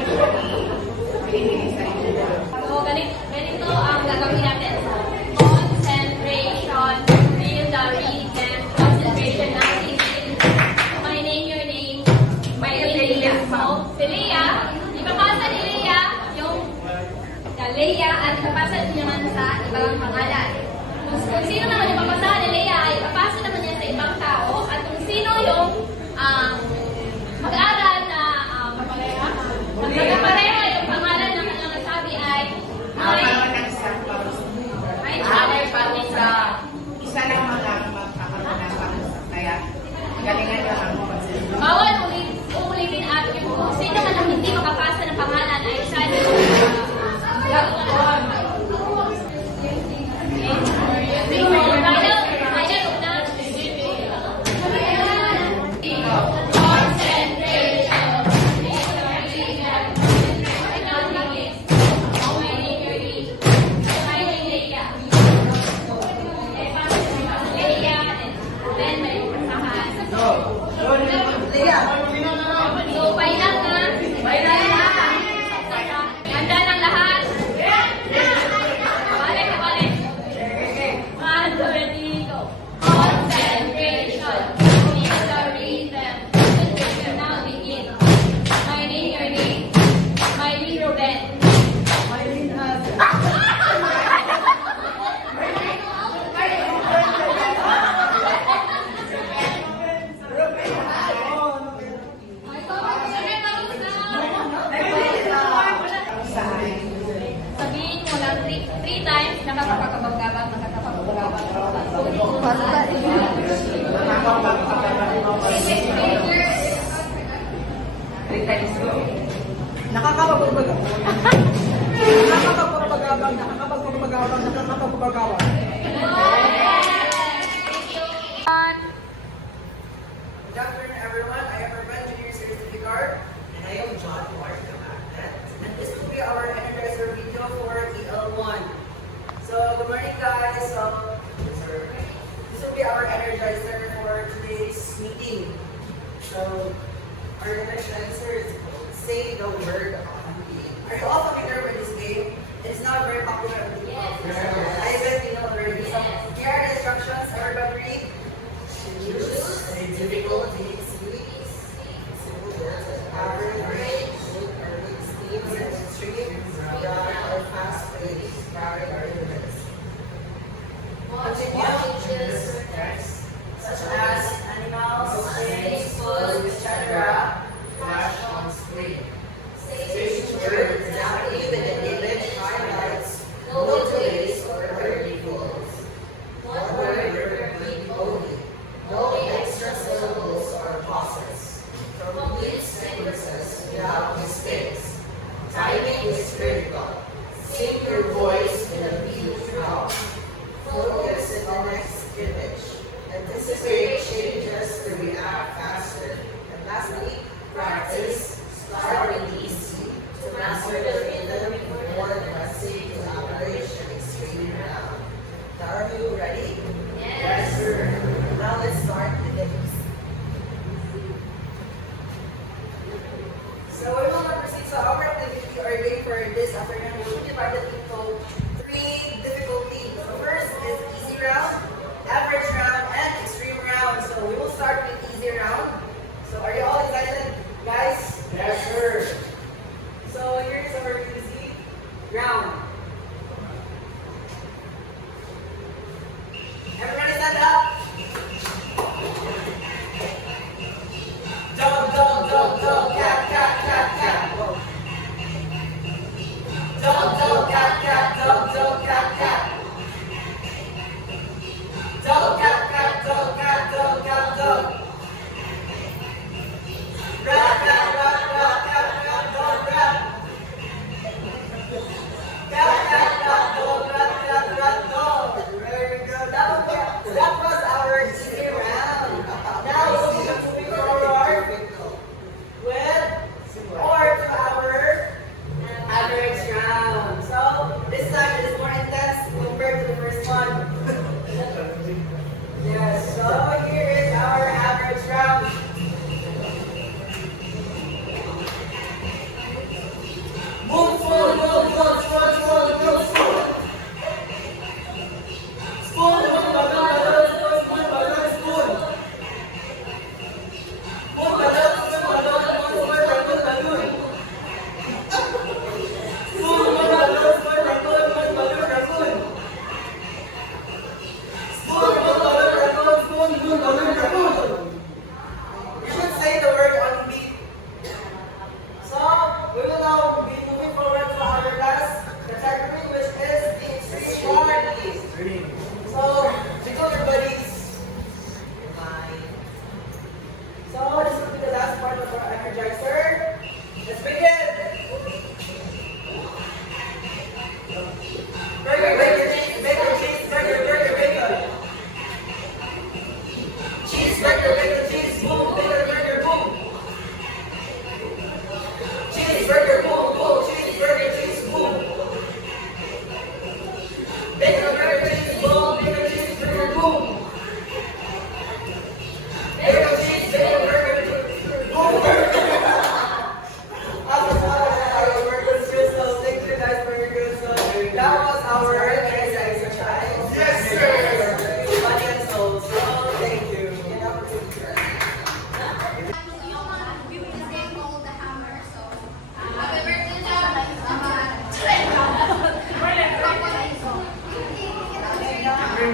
So, ganito ang gagawin natin. Concentration, feel the rhythm, concentration ng listening. My name, your name, my name, Leia. So, si Leia, ipapasa ni Leia yung Leia at ipapasa niya naman sa ibang pangalan. Kung sino naman yung papasa ni Leia ay ipapasa naman niya sa ibang tao at kung sino yung mag-aaral na magpapareho yung pangalan na kanyang nasabi ay may challenge pa sa isa lang magkakaroon ng pangusap. Kaya, galingan ka ang pagsasabi. bawal ulitin at kung sino man ang hindi makapasa ng pangalan ay challenge So, bailan na. Bailan na. Handa ng lahat. Balik. 1, 2, ready, go. Concentration. Feel the rhythm. Concentration now begin. My name, your name. My name, Ruben. My name, sabihin mo lang 3 times, nakakapagabagabag. Good afternoon, everyone. I am Ruben Junior Certificate, and I am John Martin Magnet. And this will be our energizer video for EL1. So, good morning, guys. This will be our energizer for today's meeting. So, our energizer is called Say the Word on Me. Are you all familiar with this game? It's not very popular in the world. I bet you know already. So, here are the instructions. Everybody read. Difficulties, simple words like average, extreme, rapid or fast pace, rapid or limits. Continuous such as animals, things, food, etc. Flash on screen. Stage words exactly with an image highlights, no delays or early goals. One word repeat only. No extra syllables or pauses. Complete sentences without mistakes. Timing is critical. Sing your voice in a beat throughout. Focus in the next image. Anticipate changes to react faster. And lastly, practice. Start with easy to master the rhythm before pressing collaboration extreme round. Now, are you ready? Yes, sir. Now let's start the games. So we will now proceed. So our activity or game for this afternoon will be divided into 3 difficulties. So first is easy round, average round, and extreme round. So we will start with easy round. So are you all excited, guys? Yes, sir. So here's our easy round. Everybody stand up. Dog, cat, cat, cat, cat. Dog, cat,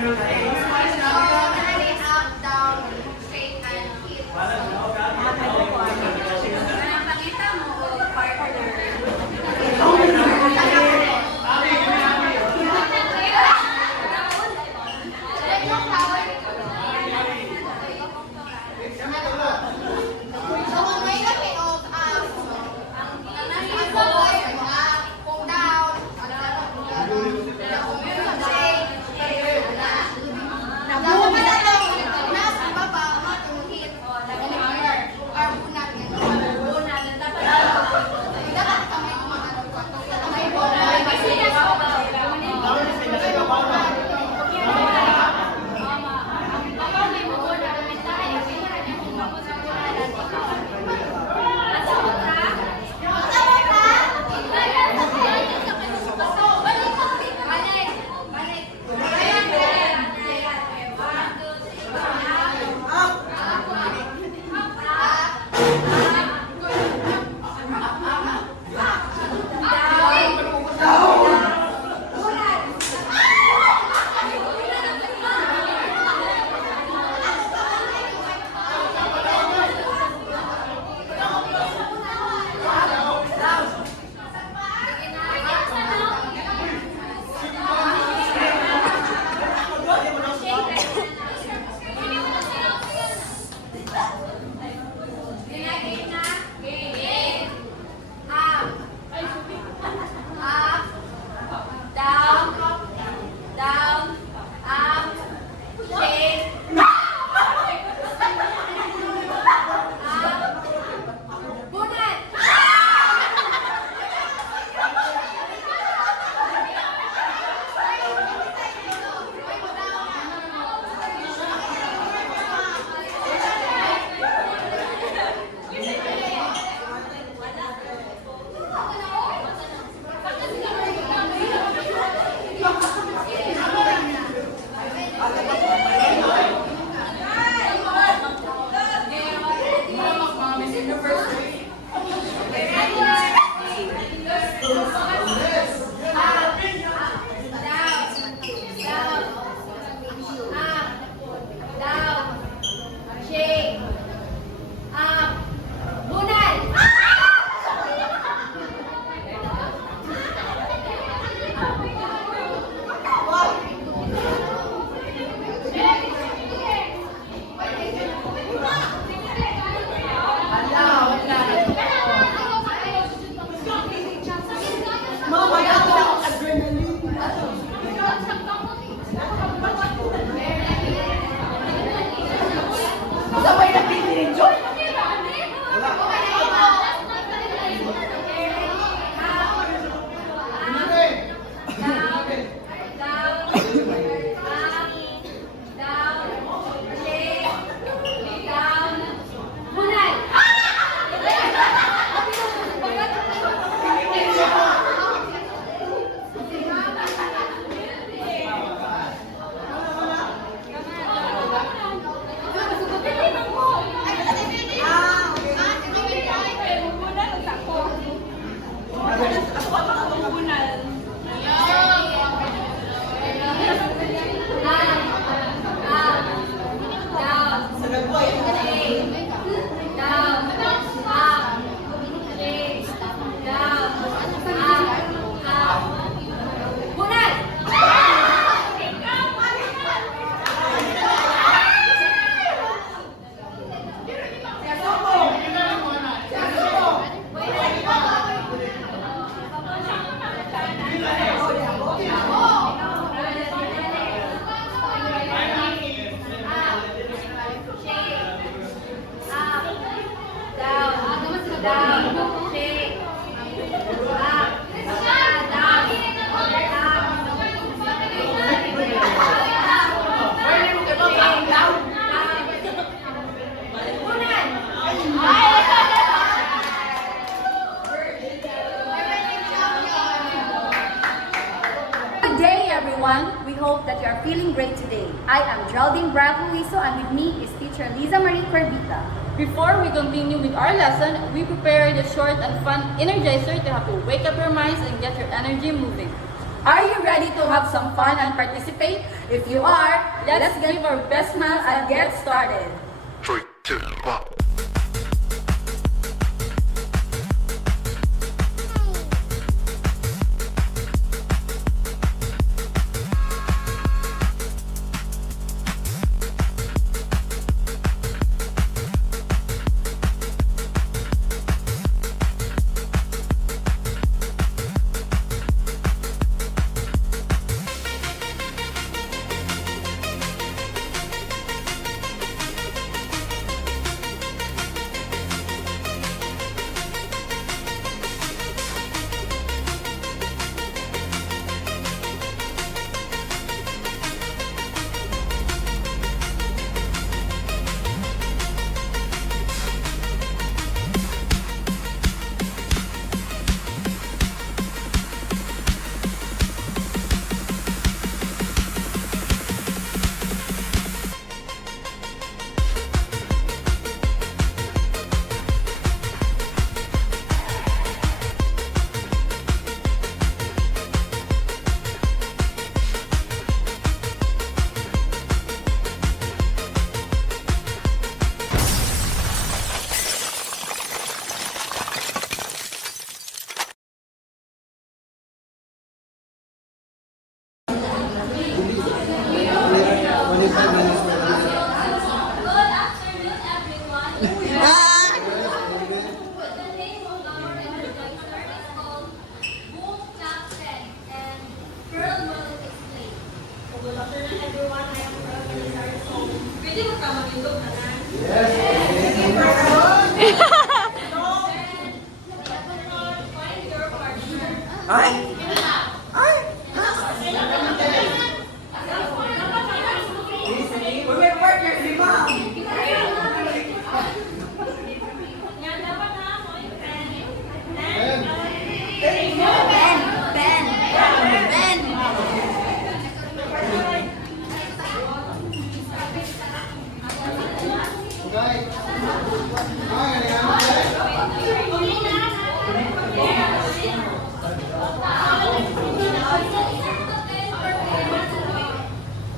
Up, down, straight, and hit. Nakita mo o partner? Good day, everyone. We hope that you are feeling great today. I am Geraldine Bravo Wiso, and with me is teacher Liza Marie Corbita. Before we continue with our lesson, we prepared a short and fun energizer to help you wake up your minds and get your energy moving. Are you ready to have some fun and participate? If you are, let's give our best smile and get started. 3, 2, 1. Good afternoon, everyone. The name of our energizer is called Boom Captain, and Pearl will explain. Good afternoon, everyone. I am Pearl Melizar. So, pwede mo ka mag-ilog na lang? Yes! Find your partner. Ay! May partner si Ma'am. Yan, dapat na ako yung pen.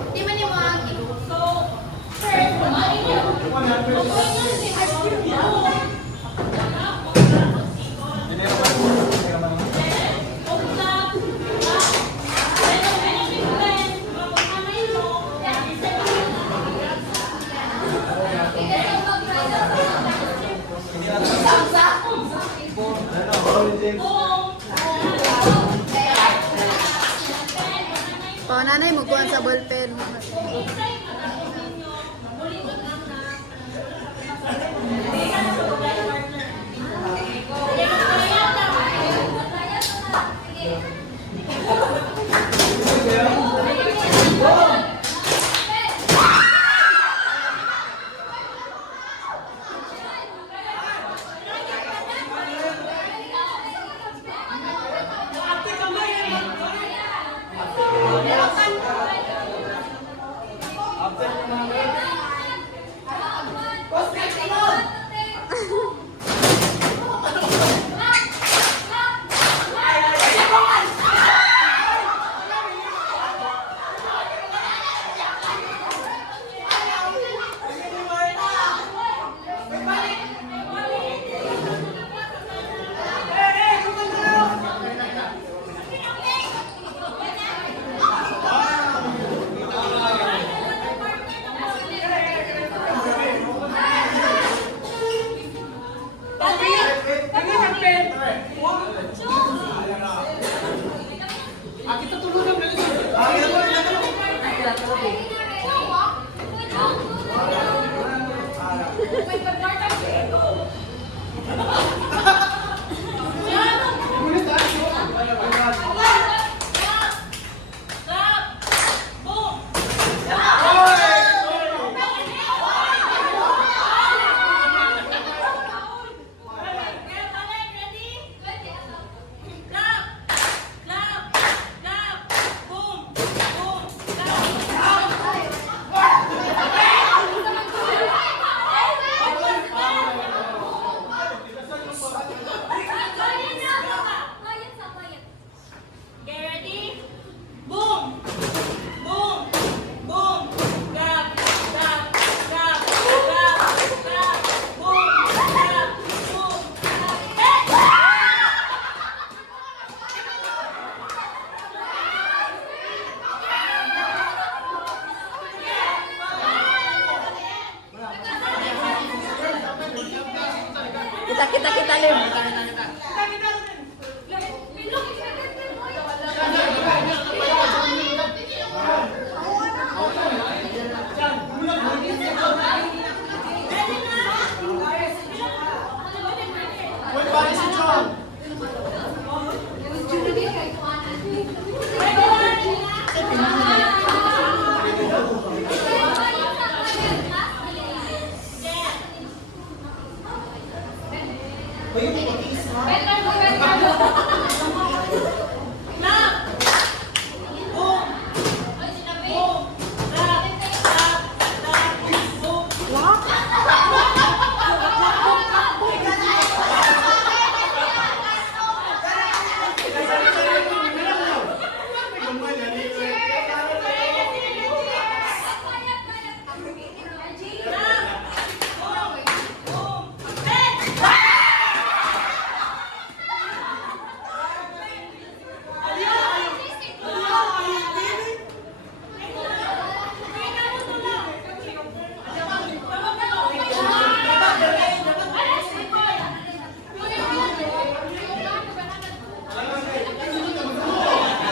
Di man yung mga so, Nanay, magkuhan sa ballpen.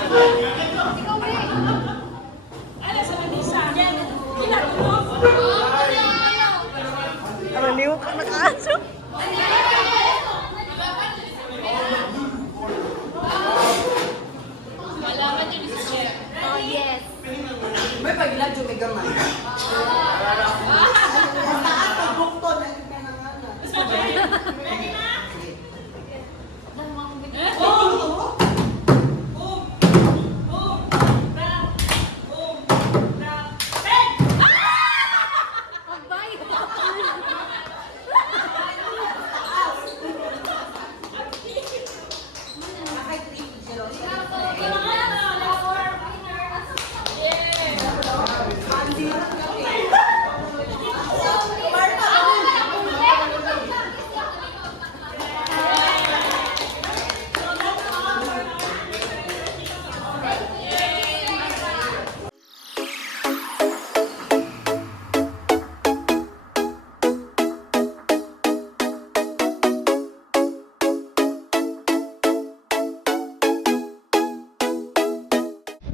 Oh, yes. May pagilad yung may gamay. Mataas ang bukto na pinangalan.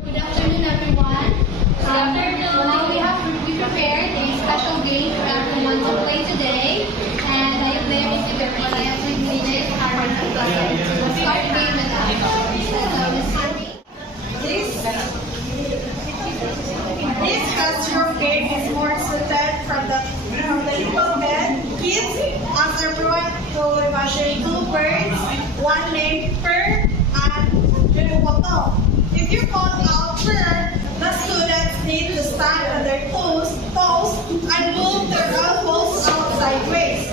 Good afternoon, everyone. We prepared a special game for everyone to play today, and I am very eager. I am with me today. Let's start the game with us. So, Ms. Harvey. This classroom game is more suited from the little kids, as everyone will imagine two birds, one named Fur and Junukoto. If you call out Fur, the students need to stand on their toes and move their elbows out sideways.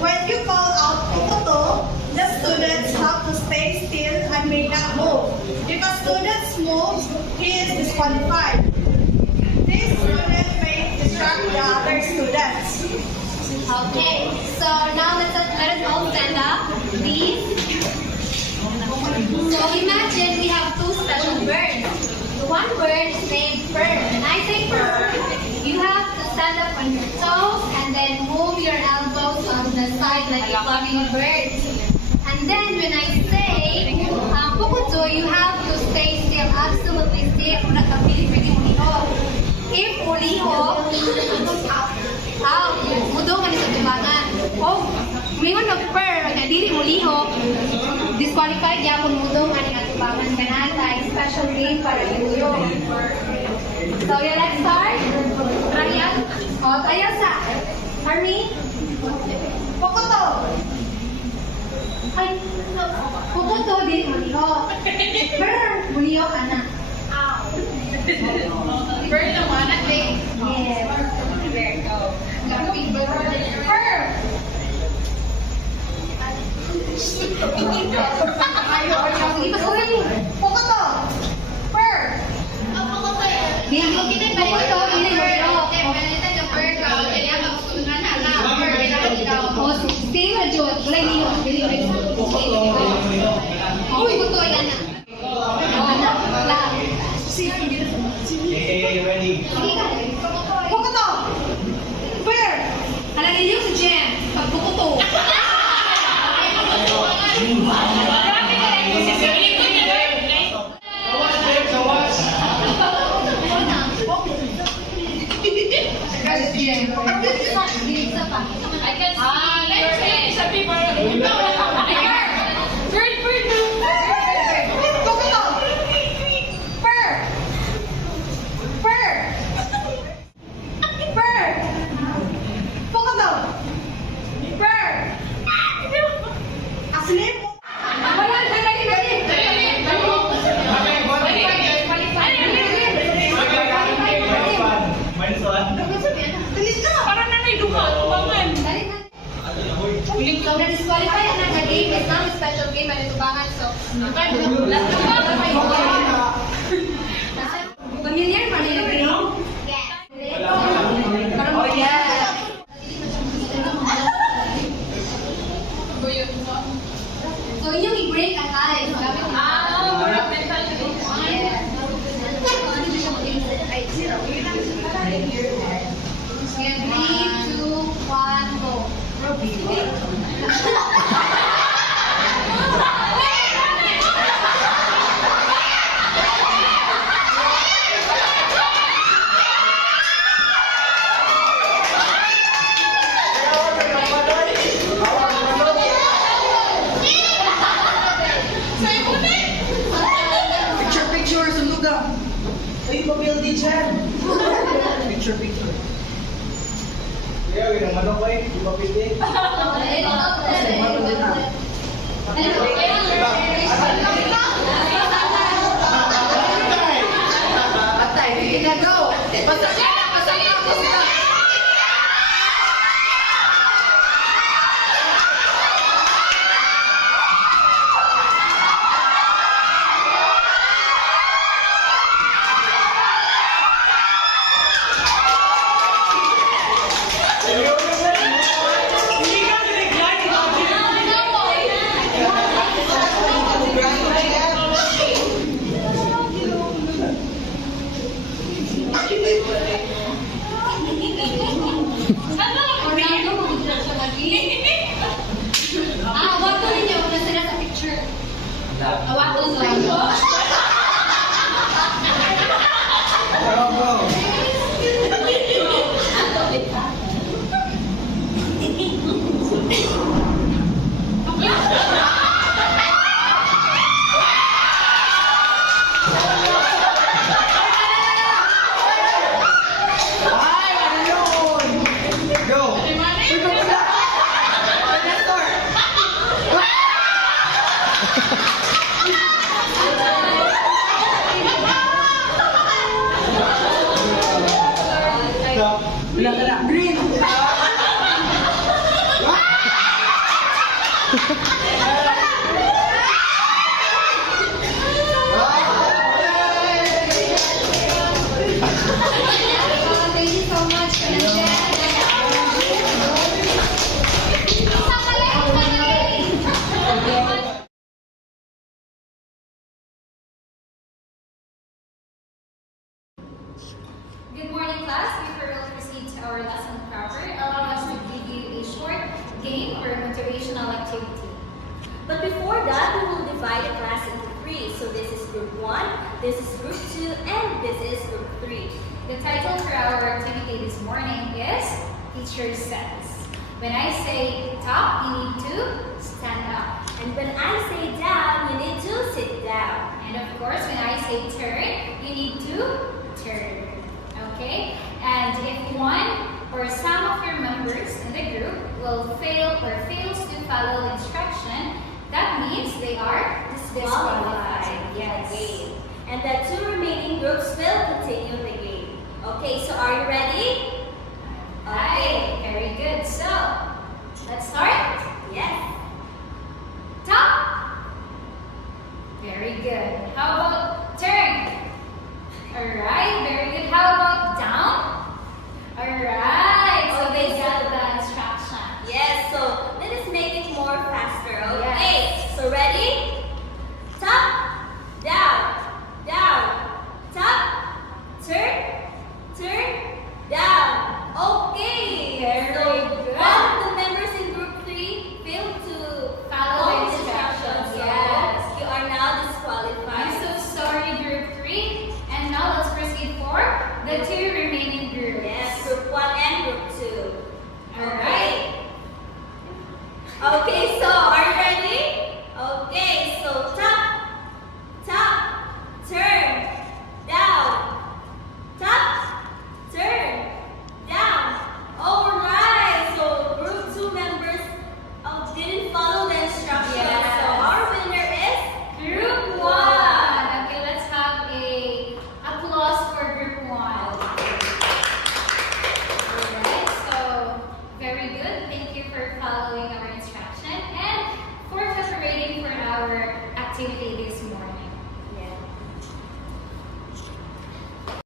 When you call out Kokoto, the students have to stay still and may not move. If a student moves, he is disqualified. This student may distract the other students. Okay, so now let us all stand up, please. So imagine we have two special birds. One bird is named Fur. When I say Fur, you have to stand up on your toes and then move your elbows on the side like a fluffy bird. And then when I say Pukuto, you have to stay still, absolutely still. If uliho, mudo man sa tubangan. Oh, ulingon na Fur, kaya dili uliho, disqualified ya kung mudo man ang tubangan. Kanata, special game para iyo. So, yeah, let's start. Raya. O, tayo sa Army. Pukuto. Ay, Pukuto, dili uliho. Fur, uliho ka na. Bird naman, at least. Yes. Fur. Sige, pasulit mo. Pukuto. Fur. Hindi mo kita pukuto, hindi mo ito. Stay na, Jod. Wala hindi mo. Oh, pukuto, yan na. Lahat. Pukuto! Fur! Halagin niyo sa Jem. Pag pukuto. I can see your face. Sa paper. Bird. Pukuto! Fur! Fur! Fur! Pukuto! Fur! Asleep? Wala, dali. Bilis ka! Parang nanay duha. Tubangan. So, na-disqualify na ng game. It's not a special game, but it's bangan. So, familiar pa nila kayo? Yes. Oh, yeah. So, inyong i-break ang eyes. Gamit Yes. Sige, 3, 2, 1, go. Picture, sundog ka. Ay, pabildi dyan. Picture. Kaya, ginamano ko eh. Pabildi. Ginamano din na. Atay, hindi na go. Basta ka na. Awak ko ninyo, nasira sa picture. Awak ko lang. Green! Thank you so much, Good morning, class. Before we'll proceed to our lesson proper, allow us to give you a short game or motivational activity. But before that, we will divide the class into three. So this is group 1, this is group 2, and this is group 3. The title for our activity this morning is Teacher Says. When I say top, you need to stand up. And when I say down, you need to sit down. And of course, when I say turn, you need to turn. Okay? And if one or some of your members in the group will fail or fails to follow the instruction, that means they are disqualified. Yes. Game. And the 2 remaining groups will continue the game. Okay, so are you ready? Okay, very good. So, let's start. Yes. Top. Very good. How about turn? Alright, very good. How about down? Alright, so they got the instruction. Yes, so let us make it more faster, okay? Yes. So ready? Top, down, down, top, turn, turn, down. Okay. Very So good. one of the members in group 3 failed to Follow the the instructions, So yes. you are now I'm disqualified. so sorry, group 3. And now let's proceed for the 2 remaining groups. Yes, group 1 and group 2. Alright. Okay, so are you ready? Okay, so top, top, turn, down, top, turn, down. Alright, so group 2 members didn't follow the instructions. Yes. So our winner is Group 1. Okay, let's have a applause for Group 1. Alright, so very good. Thank you for following our instruction and for cooperating for our activity